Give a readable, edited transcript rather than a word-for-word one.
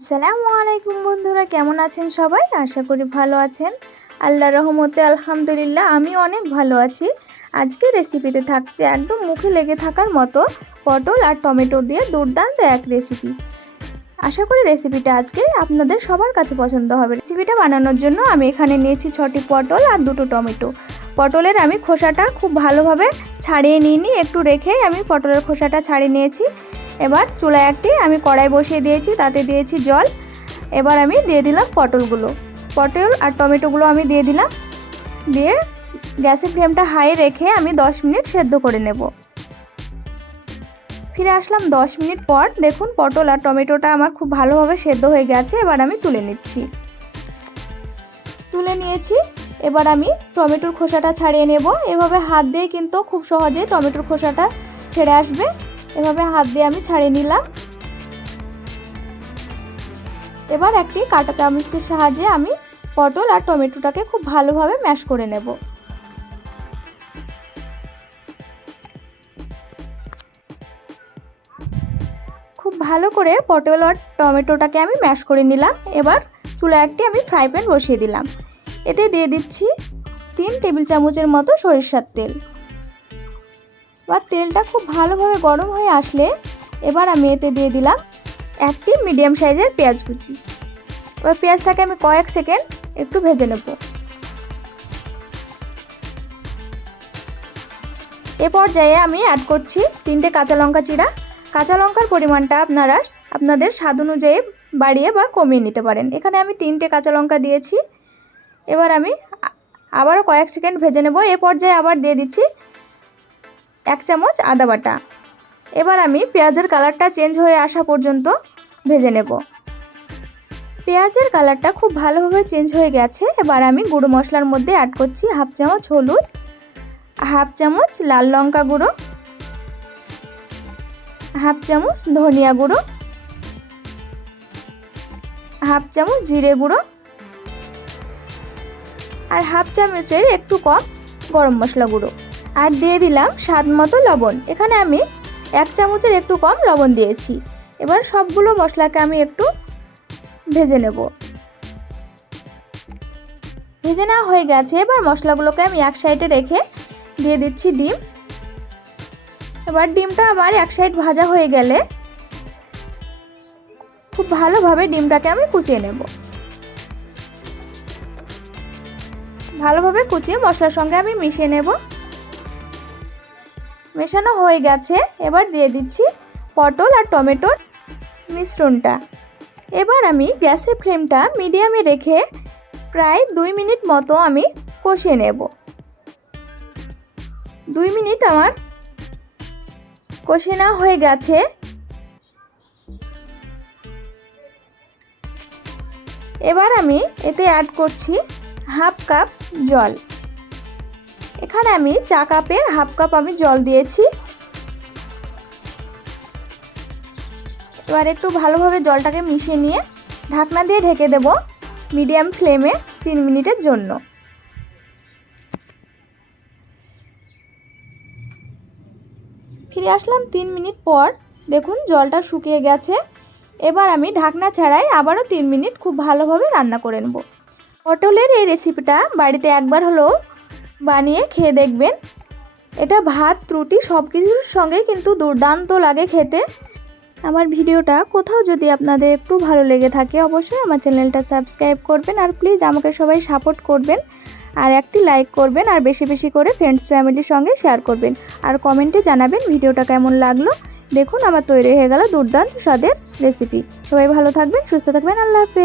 আসসালামু আলাইকুম বন্ধুরা, কেমন আছেন সবাই? আশা করি ভালো আছেন। আল্লাহর রহমতে আলহামদুলিল্লাহ আমি অনেক ভালো আছি। আজকে রেসিপিতে থাকছে একদম মুখে লেগে থাকার মতো পটল আর টমেটো দিয়ে দুর্দান্ত এক রেসিপি। আশা করি রেসিপিটা আজকে আপনাদের সবার কাছে পছন্দ হবে। রেসিপিটা বানানোর জন্য আমি এখানে নিয়েছি 6টি পটল আর 2টো টমেটো। পটলের আমি খোসাটা খুব ভালোভাবে ছাড়িয়ে নিয়ে একটু রেখে আমি পটলের খোসাটা ছাড়িয়ে নিয়েছি। এবার চুলায় একটি আমি কড়াই বসিয়ে দিয়েছি, তাতে দিয়েছি জল। এবার আমি দিয়ে দিলাম পটল আর টমেটোগুলো আমি দিয়ে দিলাম। দিয়ে গ্যাসের ফ্লেমটা হাই রেখে আমি 10 মিনিট সেদ্ধ করে নেব। ফিরে আসলাম 10 মিনিট পর। দেখুন পটল আর টমেটোটা আমার খুব ভালোভাবে সেদ্ধ হয়ে গেছে। এবার আমি তুলে নিয়েছি। এবার আমি টমেটোর খোসাটা ছাড়িয়ে নেব। এভাবে হাত দিয়ে কিন্তু খুব সহজেই টমেটোর খোসাটা ছেড়ে আসবে। এভাবে হাত দিয়ে আমি ছাড়িয়ে নিলাম। এবার একটি কাঁটা চামচের সাহায্যে আমি পটল আর টমেটোটাকে খুব ভালোভাবে ম্যাশ করে নেব। খুব ভালো করে পটল আর টমেটোটাকে আমি ম্যাশ করে নিলাম। এবার চুলায় একটি আমি ফ্রাই প্যান বসিয়ে দিলাম। এতে দিয়ে দিচ্ছি 3 টেবিল চামচের মতো সরিষার তেল। এবার তেলটা খুব ভালোভাবে গরম হয়ে আসলে এবার আমি এতে দিয়ে দিলাম একটি মিডিয়াম সাইজের পেঁয়াজ কুচি। এবার পেঁয়াজটাকে আমি কয়েক সেকেন্ড একটু ভেজে নেব। এ পর্যায়ে আমি অ্যাড করছি 3টে কাঁচা লঙ্কা চিরা। কাঁচা লঙ্কার পরিমাণটা আপনারা আপনাদের স্বাদ অনুযায়ী বাড়িয়ে বা কমিয়ে নিতে পারেন। এখানে আমি 3টে কাঁচা লঙ্কা দিয়েছি। এবার আমি আবারও কয়েক সেকেন্ড ভেজে নেব। এ পর্যায়ে আবার দিয়ে দিচ্ছি 1 চামচ আদা বাটা। এবার আমি পেঁয়াজের কালারটা চেঞ্জ হয়ে আসা পর্যন্ত ভেজে নেব। পেঁয়াজের কালারটা খুব ভালোভাবে চেঞ্জ হয়ে গেছে। এবার আমি গুঁড়ো মশলার মধ্যে অ্যাড করছি 1/2 চামচ হলুদ, 1/2 চামচ লাল লঙ্কা গুঁড়ো, 1/2 চামচ ধনিয়া গুঁড়ো, 1/2 চামচ জিরে গুঁড়ো আর 1/2 চামচের একটু কম গরম মশলা গুঁড়ো। আর দিয়ে দিলাম স্বাদ মতো লবণ। এখানে আমি 1 চামচের একটু কম লবণ দিয়েছি। এবার সবগুলো মশলাকে আমি একটু ভেজে নেব। ভেজে নেওয়া হয়ে গেছে। এবার মশলাগুলোকে আমি এক সাইডে রেখে দিয়ে দিচ্ছি ডিম। এবার ডিমটা আমার এক সাইড ভাজা হয়ে গেলে খুব ভালোভাবে ডিমটাকে আমি কুচিয়ে নেব। ভালোভাবে কুচিয়ে মশলার সঙ্গে আমি মিশিয়ে নেব। মেশানো হয়ে গেছে। এবার দিয়ে দিচ্ছি পটল আর টমেটোর মিশ্রণটা। এবার আমি গ্যাসের ফ্লেমটা মিডিয়ামে রেখে প্রায় 2 মিনিট মতো আমি কষিয়ে নেব। 2 মিনিট আমার কষিয়ে নেওয়া হয়ে গেছে। এবার আমি এতে অ্যাড করছি 1/2 কাপ জল। এখানে আমি চা কাপের 1/2 কাপ আমি জল দিয়েছি। এবার একটু ভালোভাবে জলটাকে মিশিয়ে নিয়ে ঢাকনা দিয়ে ঢেকে দেব মিডিয়াম ফ্লেমে 3 মিনিটের জন্য। ফিরে আসলাম 3 মিনিট পর। দেখুন জলটা শুকিয়ে গেছে। এবার আমি ঢাকনা ছাড়াই আবারও 3 মিনিট খুব ভালোভাবে রান্না করে নেব। পটলের এই রেসিপিটা বাড়িতে একবার হলেও বানিয়ে খেয়ে দেখবেন। এটা ভাত রুটি সব কিছুর সঙ্গে কিন্তু দুর্দান্ত লাগে খেতে। আমার ভিডিওটা কোথাও যদি আপনাদের একটু ভালো লেগে থাকে অবশ্যই আমার চ্যানেলটা সাবস্ক্রাইব করবেন। আর প্লিজ আমাকে সবাই সাপোর্ট করবেন আর একটি লাইক করবেন আর বেশি বেশি করে ফ্রেন্ডস ফ্যামিলির সঙ্গে শেয়ার করবেন। আর কমেন্টে জানাবেন ভিডিওটা কেমন লাগলো। দেখুন আমার তৈরি হয়ে গেল দুর্দান্ত স্বাদের রেসিপি। সবাই ভালো থাকবেন, সুস্থ থাকবেন। আল্লাহ হাফেজ।